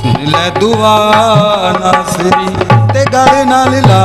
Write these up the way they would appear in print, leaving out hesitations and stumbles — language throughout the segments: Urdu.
ਸੁਣ ਲੈ ਦੁਆ ਨਾਸਰੀ ਤੇ ਗਲ ਨਾਲ ਲਾ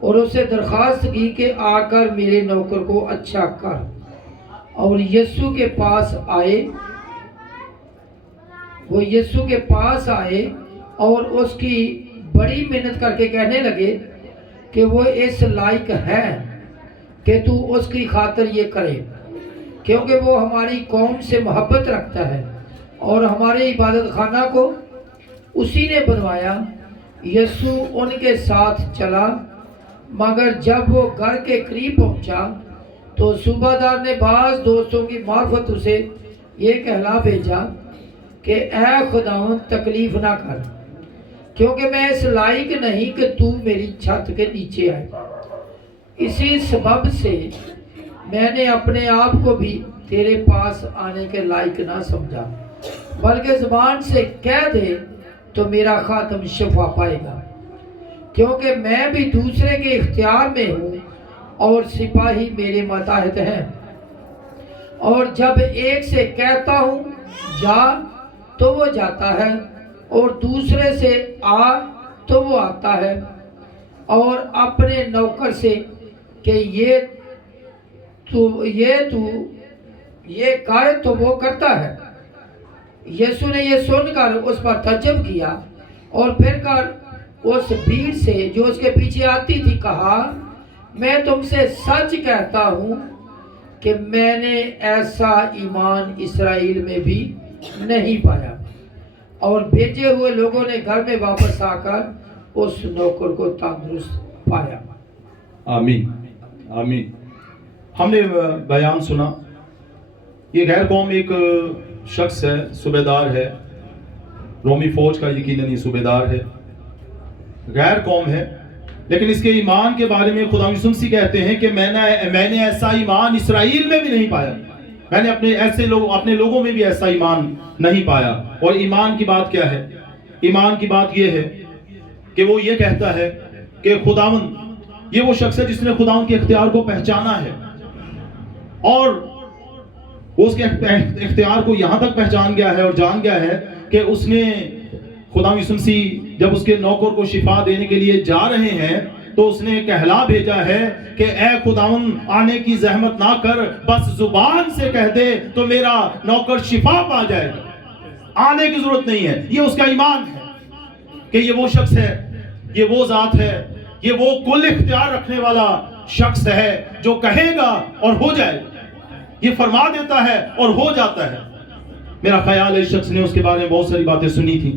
اور اس سے درخواست کی کہ آ کر میرے نوکر کو اچھا کر۔ اور یسوع کے پاس آئے، وہ یسوع کے پاس آئے اور اس کی بڑی محنت کر کے کہنے لگے کہ وہ اس لائق ہے کہ تو اس کی خاطر یہ کرے، کیونکہ وہ ہماری قوم سے محبت رکھتا ہے اور ہمارے عبادت خانہ کو اسی نے بنوایا۔ یسوع ان کے ساتھ چلا، مگر جب وہ گھر کے قریب پہنچا تو صوبہ دار نے بعض دوستوں کی معرفت اسے یہ کہلا بھیجا کہ اے خداوند تکلیف نہ کر، کیونکہ میں اس لائق نہیں کہ تو میری چھت کے نیچے آئے۔ اسی سبب سے میں نے اپنے آپ کو بھی تیرے پاس آنے کے لائق نہ سمجھا، بلکہ زبان سے کہہ دے تو میرا خاتم شفا پائے گا، کیونکہ میں بھی دوسرے کے اختیار میں ہوں اور سپاہی میرے ماتحت ہیں۔ اور جب ایک سے کہتا ہوں جا تو وہ جاتا ہے، اور دوسرے سے آ تو وہ آتا ہے، اور اپنے نوکر سے کہ یہ کہے تو وہ کرتا ہے۔ یسوع نے یہ سن کر اس پر تعجب کیا اور پھر کر اس بھیڑ سے جو اس کے پیچھے آتی تھی کہا، میں تم سے سچ کہتا ہوں کہ میں نے ایسا ایمان اسرائیل میں بھی نہیں پایا۔ اور بھیجے ہوئے لوگوں نے گھر میں واپس آ کر اس نوکر کو تندرست پایا۔ آمین آمین۔ ہم نے بیان سنا، یہ غیر قوم ایک شخص ہے، صوبے دار ہے، رومی فوج کا یقیناً یہ صوبے دار ہے، غیر قوم ہے، لیکن اس کے ایمان کے بارے میں خدا یسوع مسیح کہتے ہیں کہ میں نے ایسا ایمان اسرائیل میں بھی نہیں پایا، میں نے اپنے لوگوں میں بھی ایسا ایمان نہیں پایا۔ اور ایمان کی بات کیا ہے؟ ایمان کی بات یہ ہے کہ وہ یہ کہتا ہے کہ خداوند، یہ وہ شخص ہے جس نے خداوند کے اختیار کو پہچانا ہے، اور وہ اس کے اختیار کو یہاں تک پہچان گیا ہے اور جان گیا ہے کہ اس نے خدا یسوع مسیح جب اس کے نوکر کو شفا دینے کے لیے جا رہے ہیں تو اس نے کہلا بھیجا ہے کہ اے خداوند آنے کی زحمت نہ کر، بس زبان سے کہہ دے تو میرا نوکر شفا پا جائے گا، آنے کی ضرورت نہیں ہے۔ یہ اس کا ایمان ہے کہ یہ وہ شخص ہے، یہ وہ ذات ہے، یہ وہ کل اختیار رکھنے والا شخص ہے جو کہے گا اور ہو جائے گا، یہ فرما دیتا ہے اور ہو جاتا ہے۔ میرا خیال ہے اس شخص نے اس کے بارے میں بہت ساری باتیں سنی تھی،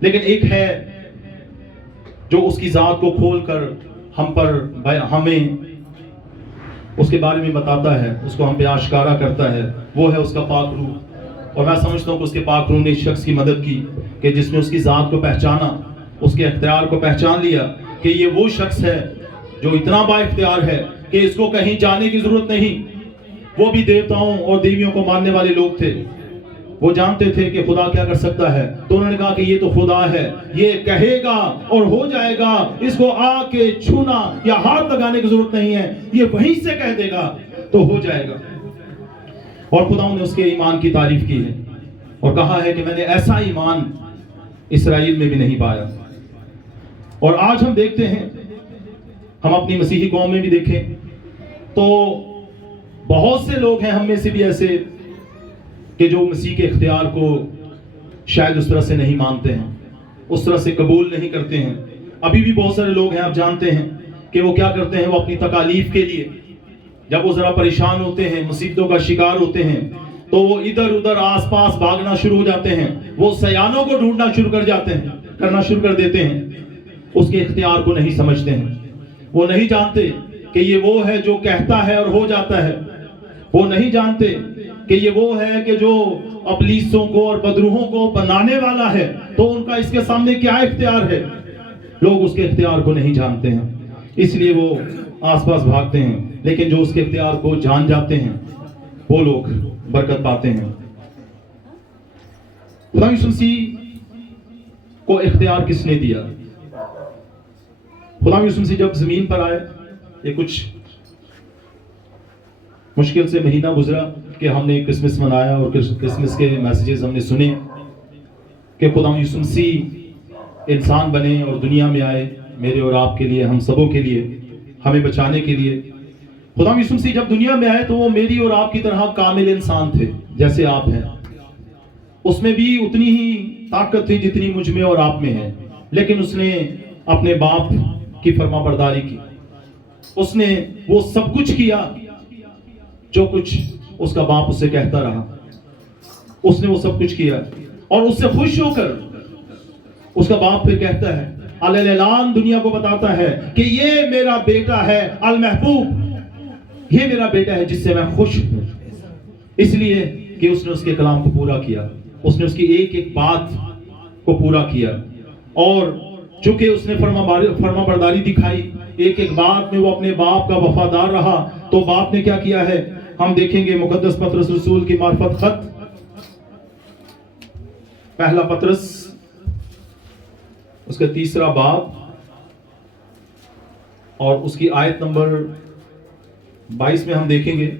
لیکن ایک ہے جو اس کی ذات کو کھول کر ہمیں اس کے بارے میں بتاتا ہے، اس کو ہم پہ آشکارا کرتا ہے، وہ ہے اس کا پاک روح۔ اور میں سمجھتا ہوں کہ اس کے پاک روح نے اس شخص کی مدد کی کہ جس نے اس کی ذات کو پہچانا، اس کے اختیار کو پہچان لیا کہ یہ وہ شخص ہے جو اتنا با اختیار ہے کہ اس کو کہیں جانے کی ضرورت نہیں۔ وہ بھی دیوتاؤں اور دیویوں کو ماننے والے لوگ تھے، وہ جانتے تھے کہ خدا کیا کر سکتا ہے، تو انہوں نے کہا کہ یہ تو خدا ہے، یہ کہے گا اور ہو جائے گا، اس کو آ کے چھونا یا ہاتھ لگانے کی ضرورت نہیں ہے، یہ وہیں سے کہہ دے گا تو ہو جائے گا۔ اور خدا نے اس کے ایمان کی تعریف کی ہے اور کہا ہے کہ میں نے ایسا ایمان اسرائیل میں بھی نہیں پایا۔ اور آج ہم دیکھتے ہیں، ہم اپنی مسیحی قوم میں بھی دیکھیں تو بہت سے لوگ ہیں ہم میں سے بھی ایسے کہ جو مسیح کے اختیار کو شاید اس طرح سے نہیں مانتے ہیں، اس طرح سے قبول نہیں کرتے ہیں۔ ابھی بھی بہت سارے لوگ ہیں، آپ جانتے ہیں کہ وہ کیا کرتے ہیں، وہ اپنی تکالیف کے لیے جب وہ ذرا پریشان ہوتے ہیں، مصیبتوں کا شکار ہوتے ہیں، تو وہ ادھر ادھر آس پاس بھاگنا شروع ہو جاتے ہیں، وہ سیانوں کو ڈھونڈنا شروع کرنا شروع کر دیتے ہیں، اس کے اختیار کو نہیں سمجھتے ہیں۔ وہ نہیں جانتے کہ یہ وہ ہے جو کہتا ہے اور ہو جاتا ہے، وہ نہیں جانتے کہ یہ وہ ہے کہ جو ابلیسوں کو اور بدروحوں کو بنانے والا ہے، تو ان کا اس کے سامنے کیا اختیار ہے۔ لوگ اس کے اختیار کو نہیں جانتے ہیں، اس لیے وہ آس پاس بھاگتے ہیں، لیکن جو اس کے اختیار کو جان جاتے ہیں وہ لوگ برکت پاتے ہیں۔ خدا یسوع مسیح کو اختیار کس نے دیا؟ خدا یسوع مسیح جب زمین پر آئے، یہ کچھ مشکل سے مہینہ گزرا کہ ہم نے کرسمس منایا اور کرسمس کے میسیجز ہم نے سنے کہ خدا یسوع مسیح انسان بنے اور دنیا میں آئے میرے اور آپ کے لیے, ہم سبوں کے لیے, ہمیں بچانے کے لیے. خدا یسوع مسیح جب دنیا میں آئے تو وہ میری اور آپ کی طرح کامل انسان تھے جیسے آپ ہیں. اس میں بھی اتنی ہی طاقت تھی جتنی مجھ میں اور آپ میں ہے, لیکن اس نے اپنے باپ کی فرما برداری کی. اس نے وہ سب کچھ کیا جو کچھ اس کا باپ اسے کہتا رہا. اس نے وہ سب کچھ کیا اور اس سے خوش ہو کر اس کا باپ پھر کہتا ہے, اعلان دنیا کو بتاتا ہے کہ یہ میرا بیٹا ہے المحبوب, یہ میرا بیٹا ہے جس سے میں خوش ہوں. اس لیے کہ اس نے اس کے کلام کو پورا کیا, اس نے اس کی ایک ایک بات کو پورا کیا, اور چونکہ اس نے فرما برداری دکھائی, ایک ایک بات میں وہ اپنے باپ کا وفادار رہا, تو باپ نے کیا کیا ہے ہم دیکھیں گے. مقدس پطرس رسول کی معرفت خط, پہلا پطرس اس کا 3 باب اور اس کی آیت نمبر 22 میں ہم دیکھیں گے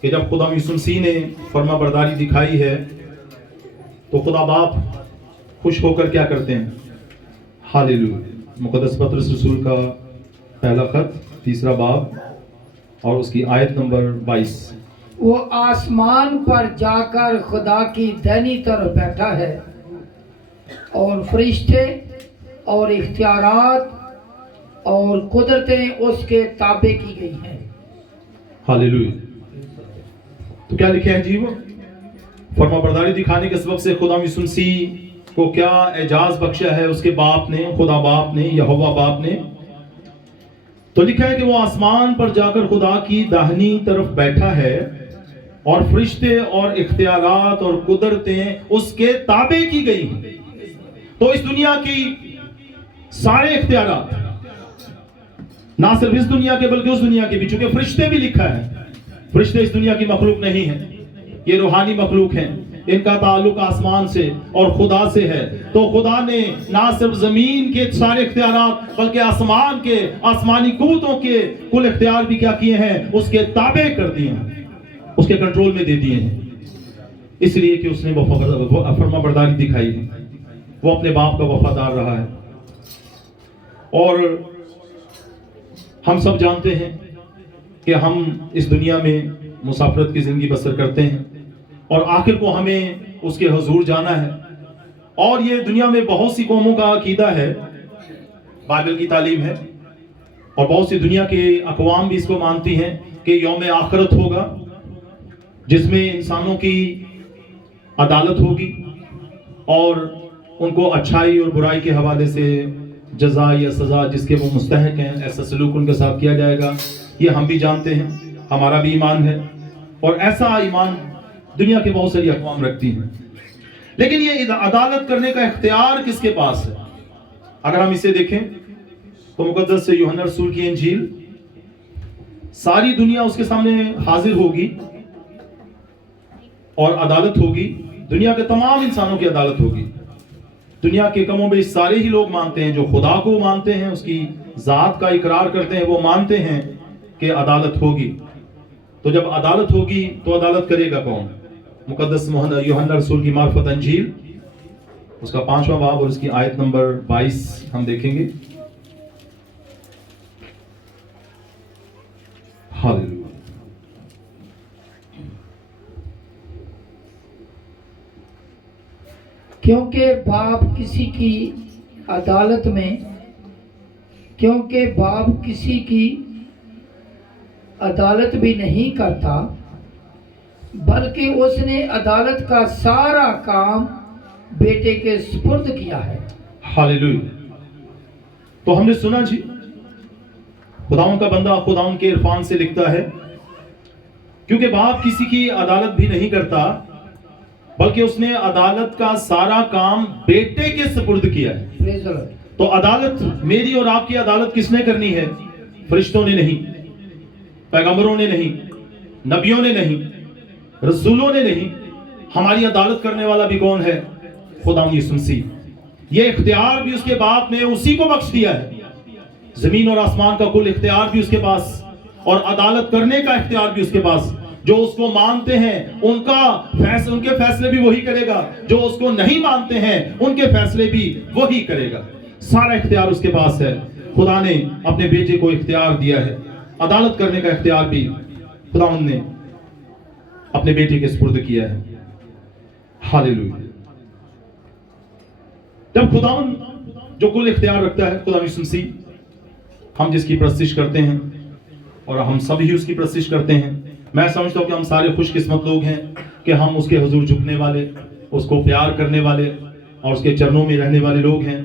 کہ جب خدا یسوع مسیح نے فرما برداری دکھائی ہے تو خدا باپ خوش ہو کر کیا کرتے ہیں. ہاللیلویا. مقدس پطرس رسول کا پہلا خط 3 باب اور اس کی آیت نمبر 22. وہ آسمان پر جا کر خدا کی دائنی طرف بیٹھا ہے اور فرشتے اور اختیارات اور قدرتیں اس کے تابع کی گئی ہیں. ہاللیلویا. تو کیا لکھے ہیں جی, وہ فرما برداری دکھانے کے سبب سے خدا یسوع مسیح کو کیا اعزاز بخشا ہے اس کے باپ نے, خدا باپ نے, یہوہ باپ نے. تو لکھا ہے کہ وہ آسمان پر جا کر خدا کی داہنی طرف بیٹھا ہے اور فرشتے اور اختیارات اور قدرتیں اس کے تابع کی گئی ہیں. تو اس دنیا کی سارے اختیارات, نہ صرف اس دنیا کے بلکہ اس دنیا کے بھی, چونکہ فرشتے بھی لکھا ہے, فرشتے اس دنیا کی مخلوق نہیں ہیں, یہ روحانی مخلوق ہیں, ان کا تعلق آسمان سے اور خدا سے ہے. تو خدا نے نہ صرف زمین کے سارے اختیارات بلکہ آسمان کے, آسمانی قوتوں کے کل اختیار بھی کیا کیے ہیں, اس کے تابع کر دیے ہیں, اس کے کنٹرول میں دے دیے ہیں. اس لیے کہ اس نے وہ فرما برداری دکھائی ہے, وہ اپنے باپ کا وفادار رہا ہے. اور ہم سب جانتے ہیں کہ ہم اس دنیا میں مسافرت کی زندگی بسر کرتے ہیں اور آخر کو ہمیں اس کے حضور جانا ہے. اور یہ دنیا میں بہت سی قوموں کا عقیدہ ہے, بائبل کی تعلیم ہے, اور بہت سی دنیا کے اقوام بھی اس کو مانتی ہیں کہ یوم آخرت ہوگا جس میں انسانوں کی عدالت ہوگی اور ان کو اچھائی اور برائی کے حوالے سے جزا یا سزا جس کے وہ مستحق ہیں ایسا سلوک ان کے ساتھ کیا جائے گا. یہ ہم بھی جانتے ہیں, ہمارا بھی ایمان ہے, اور ایسا ایمان دنیا کے بہت ساری اقوام رکھتی ہیں. لیکن یہ عدالت کرنے کا اختیار کس کے پاس ہے؟ اگر ہم اسے دیکھیں تو مقدس یوحنا رسول کی انجیل, ساری دنیا اس کے سامنے حاضر ہوگی اور عدالت ہوگی, دنیا کے تمام انسانوں کی عدالت ہوگی. دنیا کے کم و بیش سارے ہی لوگ مانتے ہیں, جو خدا کو مانتے ہیں, اس کی ذات کا اقرار کرتے ہیں, وہ مانتے ہیں کہ عدالت ہوگی. تو جب عدالت ہوگی تو عدالت کرے گا کون؟ مقدس یوحنا رسول کی معرفت انجیل اس کا 5واں باب اور اس کی آیت نمبر 22 ہم دیکھیں گے. ہاللیلویا. کیونکہ باپ کسی کی عدالت بھی نہیں کرتا, بلکہ اس نے عدالت کا سارا کام بیٹے کے سپرد کیا ہے. ہاللیلویا. تو ہم نے سنا جی, خداوند کا بندہ خداوند کے عرفان سے لکھتا ہے, کیونکہ باپ کسی کی عدالت بھی نہیں کرتا بلکہ اس نے عدالت کا سارا کام بیٹے کے سپرد کیا ہے. تو عدالت, میری اور آپ کی عدالت کس نے کرنی ہے؟ فرشتوں نے نہیں, پیغمبروں نے نہیں, نبیوں نے نہیں, رسولوں نے نہیں. ہماری عدالت کرنے والا بھی کون ہے؟ خدا یسوع مسیح. یہ اختیار بھی اس کے باپ نے اسی کو بخش دیا ہے. زمین اور آسمان کا کل اختیار بھی اس کے پاس, اور عدالت کرنے کا اختیار بھی اس کے پاس. جو اس کو مانتے ہیں ان کے فیصلے بھی وہی کرے گا, جو اس کو نہیں مانتے ہیں ان کے فیصلے بھی وہی کرے گا. سارا اختیار اس کے پاس ہے. خدا نے اپنے بیٹے کو اختیار دیا ہے. عدالت کرنے کا اختیار بھی خداوند نے اپنے بیٹے کے سپرد کیا ہے. ہاللیلویا. جب خداوند جو کل اختیار رکھتا ہے، خدا یسوع مسیح، ہم جس کی پرستش کرتے ہیں اور ہم سب ہی اس کی پرستش کرتے ہیں، میں سمجھتا ہوں کہ ہم سارے خوش قسمت لوگ ہیں کہ ہم اس کے حضور جھکنے والے، اس کو پیار کرنے والے اور اس کے چرنوں میں رہنے والے لوگ ہیں.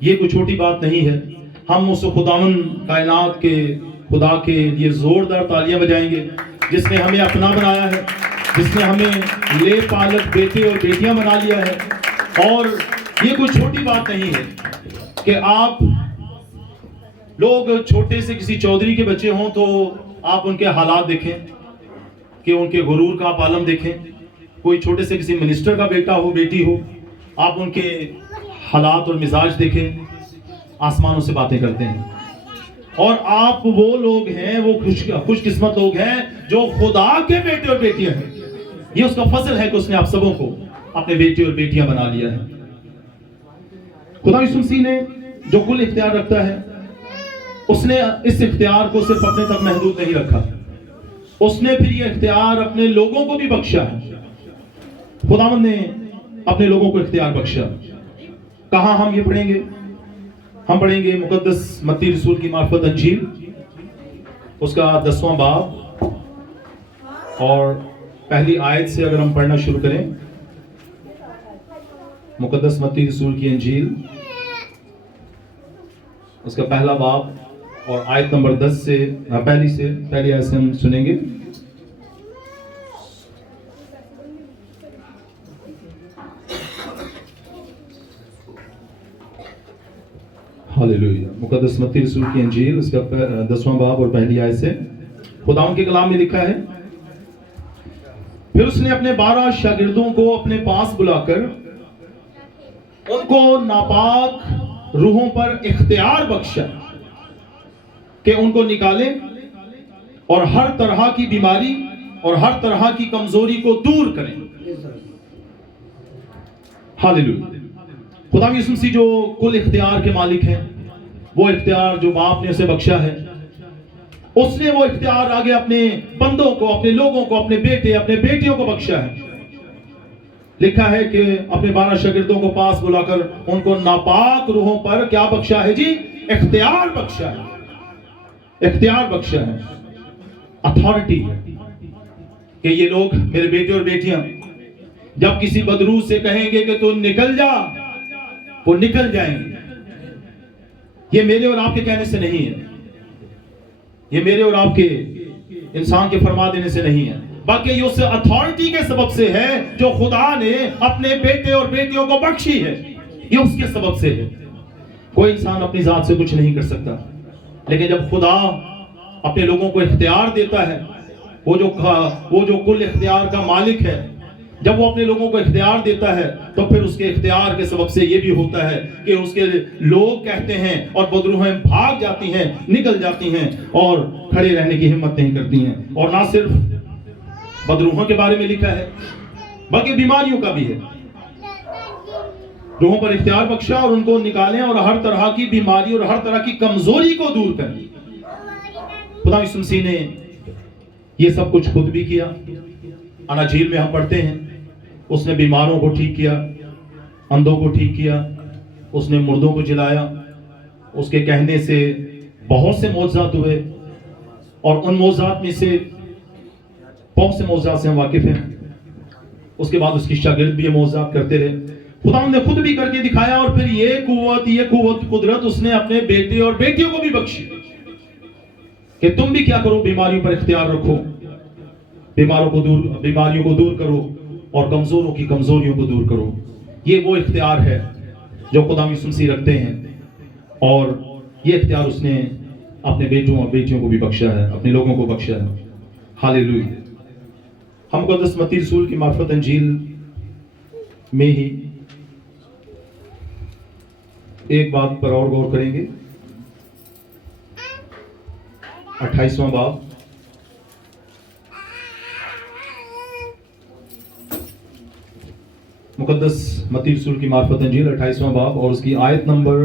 یہ کوئی چھوٹی بات نہیں ہے. ہم اس خداوند کائنات کے خدا کے لیے زوردار تالیاں بجائیں گے جس نے ہمیں اپنا بنایا ہے، جس نے ہمیں لے پالک بیٹے اور بیٹیاں بنا لیا ہے. اور یہ کوئی چھوٹی بات نہیں ہے کہ آپ لوگ چھوٹے سے کسی چودھری کے بچے ہوں تو آپ ان کے حالات دیکھیں کہ ان کے غرور کا آپ عالم دیکھیں. کوئی چھوٹے سے کسی منسٹر کا بیٹا ہو بیٹی ہو، آپ ان کے حالات اور مزاج دیکھیں. آسمانوں سے باتیں کرتے ہیں. اور آپ وہ لوگ ہیں، وہ خوش قسمت لوگ ہیں جو خدا کے بیٹے اور بیٹیاں ہیں. یہ اس کا فضل ہے کہ اس نے آپ سبوں کو اپنے بیٹے اور بیٹیاں بنا لیا ہے. خدا یسوع مسیح نے جو کل اختیار رکھتا ہے، اس نے اس اختیار کو صرف اپنے تک محدود نہیں رکھا، اس نے پھر یہ اختیار اپنے لوگوں کو بھی بخشا ہے. خداوند نے اپنے لوگوں کو اختیار بخشا. کہاں ہم یہ پڑھیں گے؟ ہم پڑھیں گے مقدس متی رسول کی معرفت انجیل، اس کا 10واں باب اور پہلی آیت سے اگر ہم پڑھنا شروع کریں. مقدس متی رسول کی انجیل، اس کا پہلا باب اور آیت نمبر 10 سے پہلی آیت سے ہم سنیں گے. ہاللیلویا. مقدس متی رسول کی انجیل، اس کا 10واں باب اور پہلی آیت سے خداوند کے کلام میں لکھا ہے، پھر اس نے اپنے 12 شاگردوں کو اپنے پاس بلا کر ان کو ناپاک روحوں پر اختیار بخشا کہ ان کو نکالیں اور ہر طرح کی بیماری اور ہر طرح کی کمزوری کو دور کریں. ہاللیلویا. خدا یسوع مسیح جو کل اختیار کے مالک ہیں، وہ اختیار جو باپ نے اسے بخشا ہے، اس نے وہ اختیار آگے اپنے بندوں کو، اپنے لوگوں کو، اپنے بیٹے اپنے بیٹیوں کو بخشا ہے. لکھا ہے کہ اپنے 12 شاگردوں کو پاس بلا کر ان کو ناپاک روحوں پر کیا بخشا ہے جی؟ اختیار بخشا ہے. اختیار بخشا ہے، اتھارٹی، کہ یہ لوگ میرے بیٹے اور بیٹیاں جب کسی بدروح سے کہیں گے کہ تو نکل جا، وہ نکل جائیں گے. یہ میرے اور آپ کے کہنے سے نہیں ہے، یہ میرے اور آپ کے انسان کے فرما دینے سے نہیں ہے، بلکہ یہ اس اتھارٹی کے سبب سے ہے جو خدا نے اپنے بیٹے اور بیٹیوں کو بخشی ہے. یہ اس کے سبب سے ہے. کوئی انسان اپنی ذات سے کچھ نہیں کر سکتا، لیکن جب خدا اپنے لوگوں کو اختیار دیتا ہے، وہ جو کل اختیار کا مالک ہے، جب وہ اپنے لوگوں کو اختیار دیتا ہے تو پھر اس کے اختیار کے سبب سے یہ بھی ہوتا ہے کہ اس کے لوگ کہتے ہیں اور بدروہیں بھاگ جاتی ہیں، نکل جاتی ہیں اور کھڑے رہنے کی ہمت نہیں کرتی ہیں. اور نہ صرف بدروہوں کے بارے میں لکھا ہے بلکہ بیماریوں کا بھی ہے. روحوں پر اختیار بخشا اور ان کو نکالیں اور ہر طرح کی بیماری اور ہر طرح کی کمزوری کو دور کریں. خدا یسوع مسیح نے یہ سب کچھ خود بھی کیا. اناجیل میں ہم پڑھتے ہیں اس نے بیماروں کو ٹھیک کیا، اندھوں کو ٹھیک کیا، اس نے مردوں کو جلایا. اس کے کہنے سے بہت سے معجزات ہوئے اور ان معجزات میں سے بہت سے معجزات سے ہم واقف ہیں. اس کے بعد اس کی شاگرد بھی یہ معجزات کرتے رہے. خدا نے خود بھی کر کے دکھایا اور پھر یہ قوت قدرت اس نے اپنے بیٹے اور بیٹیوں کو بھی بخشی کہ تم بھی کیا کرو، بیماریوں پر اختیار رکھو، بیماریوں کو دور کرو اور کمزوروں کی کمزوریوں کو دور کرو. یہ وہ اختیار ہے جو خدا یسوع مسیح رکھتے ہیں اور یہ اختیار اس نے اپنے بیٹوں اور بیٹیوں کو بھی بخشا ہے، اپنے لوگوں کو بخشا ہے. ہاللیلویا. ہم مقدس متی رسول کی معرفت انجیل میں ہی ایک بات پر اور غور کریں گے. 28واں باب مقدس متی رسول کی معرفت انجیل 28واں باب اور اس کی آیت نمبر